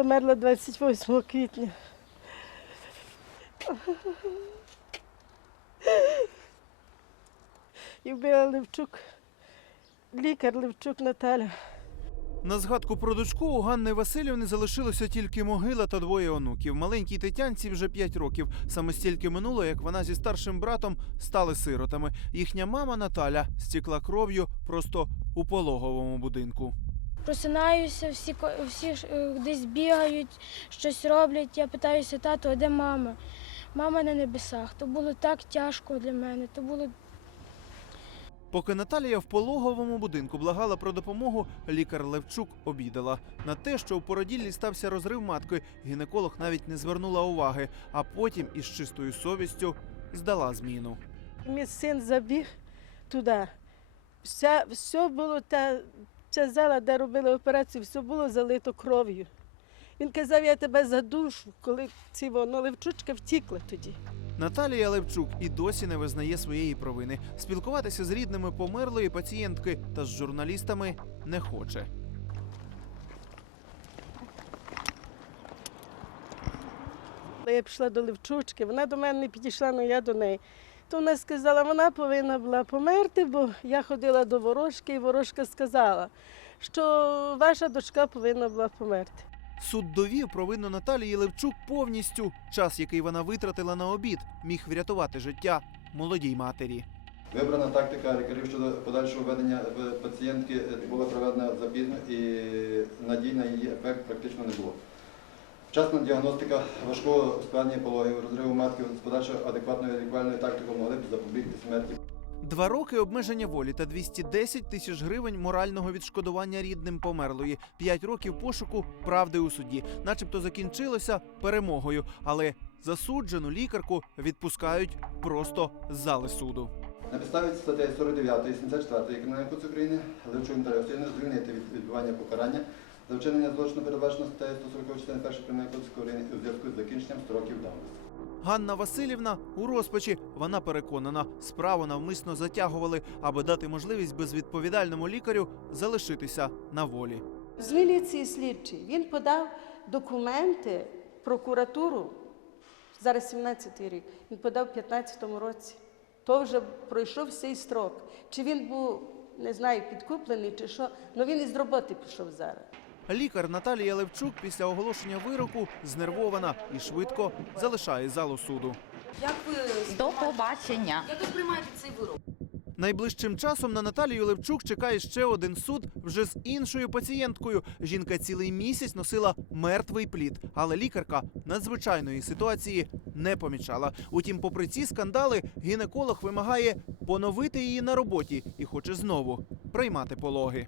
померла 28 квітня. І вбила Левчук, лікар Левчук Наталя. На згадку про дочку у Ганни Васильівни залишилося тільки могила та двоє онуків. Маленькій Тетянці вже 5 років. Саме стільки минуло, як вона зі старшим братом стали сиротами. Їхня мама Наталя стікла кров'ю просто у пологовому будинку. Просинаюся, всі, всі е, десь бігають, щось роблять. Я питаюся, тату, а де мама? Мама на небесах. То було так тяжко для мене. То було Поки Наталія в пологовому будинку благала про допомогу, лікар Левчук обідала. На те, що у породіллі стався розрив матки, гінеколог навіть не звернула уваги, а потім із чистою совістю здала зміну. Мій син забіг туди. Вся, все було та, ця зала, де робили операцію, все було залито кров'ю. Він казав, я тебе задушу, коли ці воно Левчучка втікла тоді. Наталія Левчук і досі не визнає своєї провини. Спілкуватися з рідними померлої пацієнтки та з журналістами не хоче. Я пішла до Левчучки, вона до мене не підійшла, але я до неї. То вона сказала, вона повинна була померти, бо я ходила до ворожки, і ворожка сказала, що ваша дочка повинна була померти. Суд довів провину Наталії Левчук повністю. Час, який вона витратила на обід, міг врятувати життя молодій матері. Вибрана тактика лікарів щодо подальшого введення в пацієнтки е, була проведена запізно і надій на її ефект практично не було. Вчасна діагностика важкого складення пологів, розриву матки з подальшою адекватною лікувальною тактикою могли б запобігти смерті. Два роки обмеження волі та 210 тисяч гривень морального відшкодування рідним померлої. П'ять років пошуку правди у суді, начебто закінчилося перемогою, але засуджену лікарку відпускають просто з зали суду. На підставі статей 49 і 74 Кримінального кодексу України Наталія Васильівна звільнити від відбування покарання за вчинення злочину передбачено статтею 140 частини 1 Кримінального кодексу України у зв'язку з закінченням строків давності. Ганна Васильівна у розпачі. Вона переконана, справу навмисно затягували, аби дати можливість безвідповідальному лікарю залишитися на волі. З міліції слідчий він подав документи в прокуратуру. Зараз 17-й рік. Він подав в 15-му році. То вже пройшов цей строк. Чи він був, не знаю, підкуплений чи що, але він із роботи пішов зараз. Лікар Наталія Левчук після оголошення вироку знервована і швидко залишає залу суду. Як ви До побачення. як ви сприймаєте цей вирок? Найближчим часом на Наталію Левчук чекає ще один суд вже з іншою пацієнткою. Жінка цілий місяць носила мертвий плід, але лікарка надзвичайної ситуації не помічала. Утім, попри ці скандали, гінеколог вимагає поновити її на роботі і хоче знову приймати пологи.